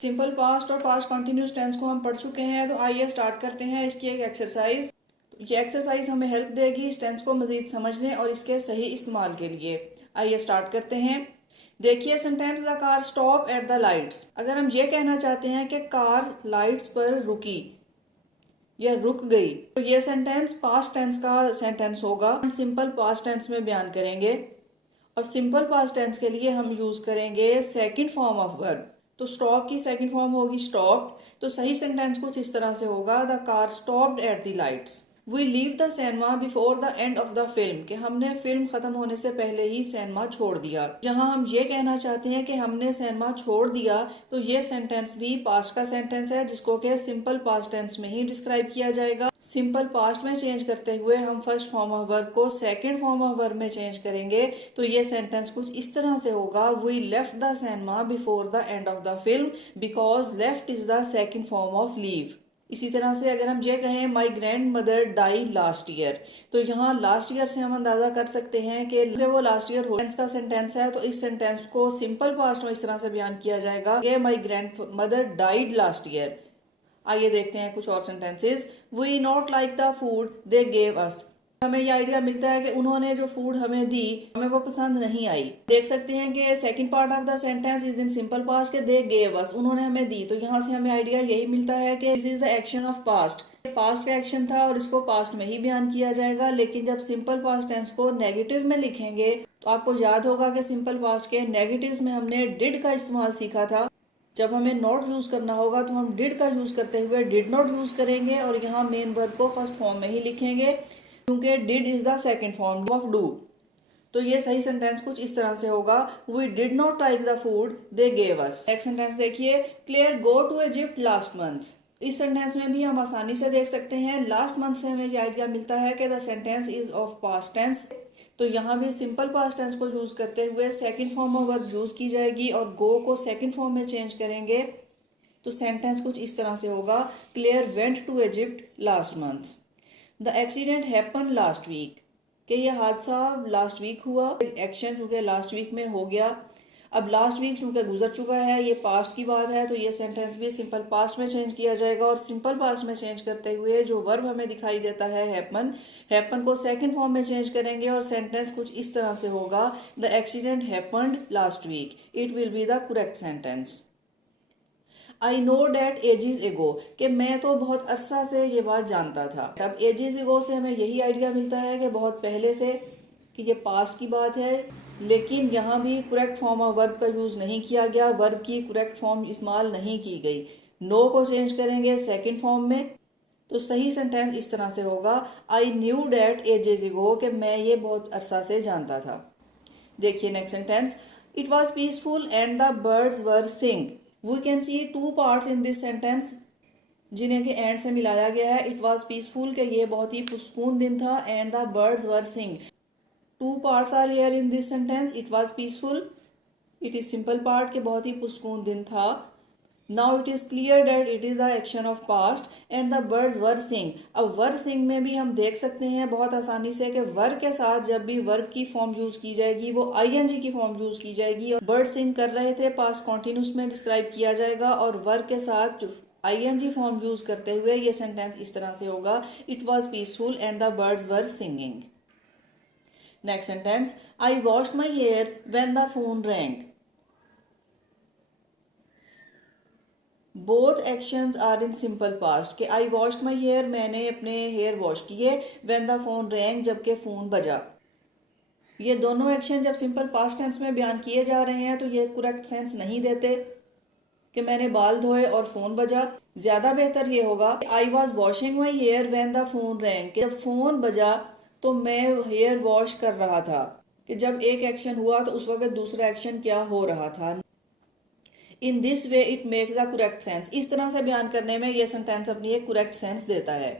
Simple past और past continuous tense को हम पढ़ चुके हैं, तो आइए स्टार्ट करते हैं इसकी एक एक्सरसाइज। तो ये एक्सरसाइज हमें हेल्प देगी इस टेंस को मजीद समझने और इसके सही इस्तेमाल के लिए। आइए स्टार्ट करते हैं। देखिए sentence the car stop at the lights. अगर हम ये कहना चाहते हैं कि कार लाइट्स पर रुकी या रुक गई, तो ये सेंटेंस पास्ट टेंस का सेंटेंस होगा। हम सिंपल पास्ट टेंस में बयान करेंगे और सिंपल पास्ट टेंस के लिए हम यूज करेंगे सेकंड फॉर्म ऑफ वर्ब। तो स्टॉप की सेकंड फॉर्म होगी स्टॉप्ड। तो सही सेंटेंस कुछ इस तरह से होगा, the car stopped at the lights. We leave the cinema before the end of the film, कि हमने फिल्म खत्म होने से पहले ही सिनेमा छोड़ दिया। जहां हम ये कहना चाहते हैं कि हमने सिनेमा छोड़ दिया, तो ये सेंटेंस भी पास्ट का सेंटेंस है जिसको कि सिंपल पास्ट टेंस में ही डिस्क्राइब किया जाएगा। सिंपल पास्ट में चेंज करते हुए हम फर्स्ट फॉर्म ऑफ वर्ब को सेकंड फॉर्म ऑफ वर्ब में चेंज करेंगे, तो ये सेंटेंस कुछ इस तरह से होगा, we left the cinema before the end of the film because left is the second form of leave. इसी तरह से अगर हम ये कहें my grandmother die last year, तो यहाँ लास्ट ईयर से हम अंदाजा कर सकते हैं कि वो लास्ट ईयर टेंस का सेंटेंस है, तो इस सेंटेंस को सिंपल पास्ट में इस तरह से बयान किया जाएगा कि my grandmother died last year. आइए देखते हैं कुछ और sentences. We not like the food they gave us. हमें ये आइडिया मिलता है कि उन्होंने जो फूड हमें दी, हमें वो पसंद नहीं आई। देख सकते हैं कि second part of the sentence is in simple past के दे गेव अस, उन्होंने हमें दी। तो यहाँ से हमें आइडिया यही मिलता है कि this is the action of past. Past का एक्शन था और इसको पास्ट में ही बयान किया जाएगा। लेकिन जब सिंपल पास्ट टेंस को नेगेटिव में लिखेंगे, तो आपको याद होगा कि सिंपल पास्ट के नेगेटिव्स में हमने डिड का इस्तेमाल सीखा था। जब हमें नॉट यूज करना होगा तो हम डिड का यूज करते हुए डिड नॉट यूज करेंगे और यहाँ मेन वर्ब को फर्स्ट फॉर्म में ही लिखेंगे, क्योंकि did is the second form of do. तो ये सही सेंटेंस कुछ इस तरह से होगा, we did not like the food they gave us. Next sentence देखिए, clear go to Egypt last month. इस सेंटेंस में भी हम आसानी से देख सकते हैं, लास्ट मंथ से हमें ये आइडिया मिलता है कि the sentence is of past tense. तो यहाँ भी सिंपल पास्ट टेंस को यूज करते हुए second form of verb use की जाएगी और गो को सेकंड फॉर्म में चेंज करेंगे, तो सेंटेंस कुछ इस तरह से होगा, Claire went to Egypt last month. The accident happen last week, कि यह हादसा लास्ट वीक हुआ। एक्शन चूंकि लास्ट वीक में हो गया, अब लास्ट वीक चूंकि गुजर चुका है, ये पास्ट की बात है, तो ये सेंटेंस भी सिंपल पास्ट में चेंज किया जाएगा। और सिंपल पास्ट में चेंज करते हुए जो वर्ब हमें दिखाई देता है हैपन, हैपन को सेकंड फॉर्म में चेंज करेंगे और सेंटेंस कुछ इस तरह से होगा, the accident happened last week. It will be the correct sentence. I know that ages ago, कि मैं तो बहुत अरसा से ये बात जानता था। अब एजेस एगो से हमें यही आइडिया मिलता है कि बहुत पहले से, कि ये पास्ट की बात है। लेकिन यहाँ भी करेक्ट फॉर्म ऑफ वर्ब का यूज़ नहीं किया गया, वर्ब की करेक्ट फॉर्म इस्तेमाल नहीं की गई। नो को चेंज करेंगे सेकंड फॉर्म में, तो सही सेंटेंस इस तरह से होगा, I knew that ages ago, कि मैं ये बहुत अरसा से जानता था। देखिए next sentence, it was peaceful and the birds were sing. We can see two parts in this sentence, जिन्हें के एंड से मिलाया गया है। इट वॉज पीसफुल, के ये बहुत ही पुरसकून दिन था, and the birds were sing. Two parts are here in this sentence, it was peaceful, it is simple part के बहुत ही पुरसकून दिन था। Now it is clear that it is the action of past and the birds were sing. अब were सिंग में भी हम देख सकते हैं बहुत आसानी से कि वर के साथ जब भी वर्ब की फॉर्म यूज की जाएगी, वो आईएनजी की फॉर्म यूज की जाएगी। और बर्ड सिंग कर रहे थे, पास्ट कॉन्टिन्यूस में डिस्क्राइब किया जाएगा, और वर के साथ आईएनजी फॉर्म यूज करते हुए ये सेंटेंस इस तरह से होगा, it was peaceful and the birds were singing. Next sentence, I washed my hair when the phone rang. Both actions are in simple past, के आई वॉश्ड माई हेयर, मैंने अपने हेयर वॉश किए, when the phone rang, जबकि phone बजा। ये दोनों action जब simple past tense में बयान किए जा रहे हैं, तो ये करेक्ट सेंस नहीं देते कि मैंने बाल धोए और फ़ोन बजा। ज़्यादा बेहतर ये होगा, I was washing my hair when the phone rang, कि जब फ़ोन बजा तो मैं हेयर वॉश कर रहा था। कि जब एक एक्शन हुआ तो उस वक्त दूसरा एक्शन क्या हो रहा था। In this way it makes the correct sense. इस तरह से बयान करने में यह सेंटेंस अपनी एक करेक्ट सेंस देता है।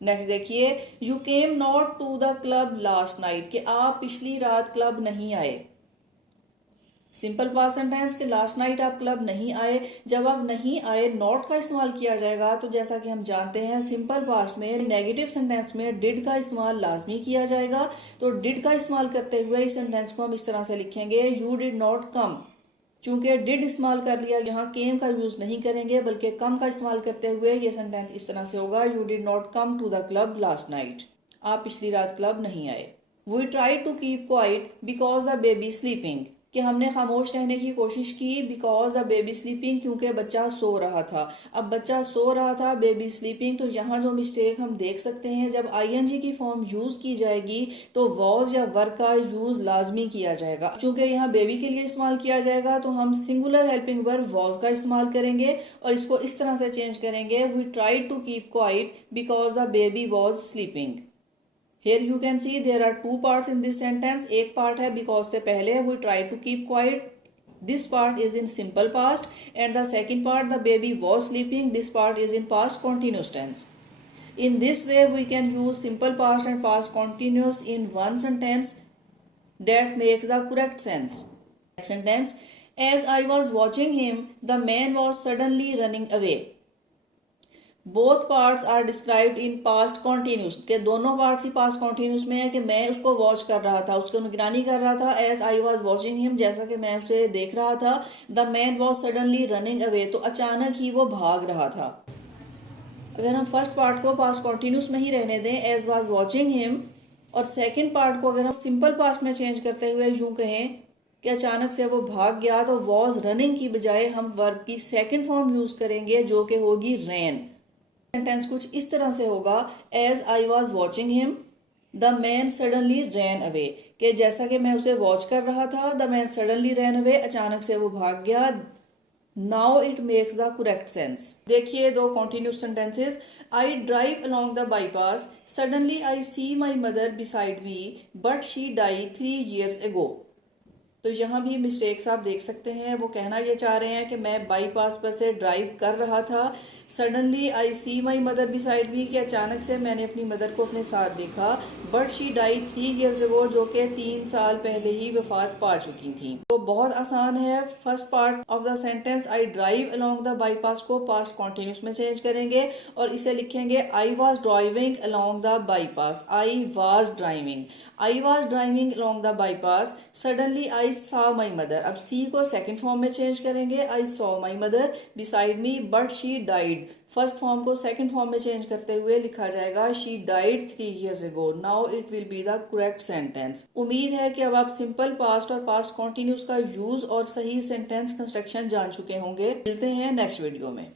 नेक्स्ट देखिए, you came not to the club last night, कि आप पिछली रात क्लब नहीं आए। सिंपल पास्ट सेंटेंस के लास्ट नाइट आप क्लब नहीं आए। जब आप नहीं आए, नॉट का इस्तेमाल किया जाएगा, तो जैसा कि हम जानते हैं सिंपल पास्ट में नेगेटिव सेंटेंस में डिड का इस्तेमाल लाजमी किया जाएगा। तो डिड का इस्तेमाल करते हुए इस सेंटेंस को हम इस तरह से लिखेंगे, यू डिड नॉट कम, चूंकि डिड इस्तेमाल कर लिया, यहाँ केम का यूज नहीं करेंगे बल्कि कम का इस्तेमाल करते हुए ये सेंटेंस इस तरह से होगा, you did not come to the club last night. आप पिछली रात क्लब नहीं आए। We try to keep quiet because the baby sleeping, कि हमने खामोश रहने की कोशिश की बिकॉज द बेबी स्लीपिंग, क्योंकि बच्चा सो रहा था। अब बच्चा सो रहा था, बेबी स्लीपिंग, तो यहाँ जो मिस्टेक हम देख सकते हैं, जब आईएनजी की फॉर्म यूज़ की जाएगी तो वॉज या वर का यूज़ लाजमी किया जाएगा। चूंकि यहाँ बेबी के लिए इस्तेमाल किया जाएगा तो हम सिंगुलर हेल्पिंग वर्ब वॉज का इस्तेमाल करेंगे और इसको इस तरह से चेंज करेंगे, we try to keep quiet because the baby was sleeping. Here you can see there are two parts in this sentence. एक part है because से पहले we try to keep quiet. This part is in simple past, and the second part the baby was sleeping. This part is in past continuous tense. In this way we can use simple past and past continuous in one sentence that makes the correct sense. Next sentence, as I was watching him, the man was suddenly running away. Both parts are described in past continuous, के दोनों parts ही past continuous में है कि मैं उसको watch कर रहा था, उसको निगरानी कर रहा था। As I was watching him, जैसा कि मैं उसे देख रहा था। The man was suddenly running away, तो अचानक ही वो भाग रहा था। अगर हम फर्स्ट पार्ट को पास्ट कॉन्टीन्यूस में ही रहने दें, एज वॉज वॉचिंग हिम, और सेकेंड पार्ट को अगर हम सिंपल पास्ट में चेंज करते हुए यूँ कहें कि अचानक से वो भाग गया, तो वॉज रनिंग की बजाय हम वर्ब की सेकेंड फॉर्म यूज़ करेंगे जो कि होगी रैन। सेंटेंस कुछ इस तरह से होगा, as I was watching him the man suddenly ran away, कि जैसा कि मैं उसे वॉच कर रहा था, the man suddenly ran away, अचानक से वो भाग गया। Now it makes the correct sense. देखिए दो continuous sentences, I drive along the bypass, suddenly I see my mother beside me but she die 3 years ago। तो यहाँ भी मिस्टेक्स आप देख सकते हैं। वो कहना ये चाह रहे हैं कि मैं बाईपास पर से ड्राइव कर रहा था, suddenly I see my mother beside me, कि अचानक से मैंने अपनी मदर को अपने साथ देखा। But she die 3 years ago, जो कि 3 साल पहले ही वफात पा चुकी थी। तो बहुत आसान है। First part of the sentence I drive along the bypass को पास्ट कॉन्टिन्यूस में चेंज करेंगे और इसे लिखेंगे I was driving along the bypass, I was driving, I was driving along the bypass, suddenly I saw my mother। अब सी को second form में change करेंगे, आई saw my mother beside me but she died। First form को second form में change करते हुए लिखा जाएगा she died 3 years ago। now it will be the correct sentence। उम्मीद है कि अब आप सिंपल पास्ट और पास्ट कॉन्टिन्यूस का यूज और सही सेंटेंस कंस्ट्रक्शन जान चुके होंगे। मिलते हैं नेक्स्ट वीडियो में।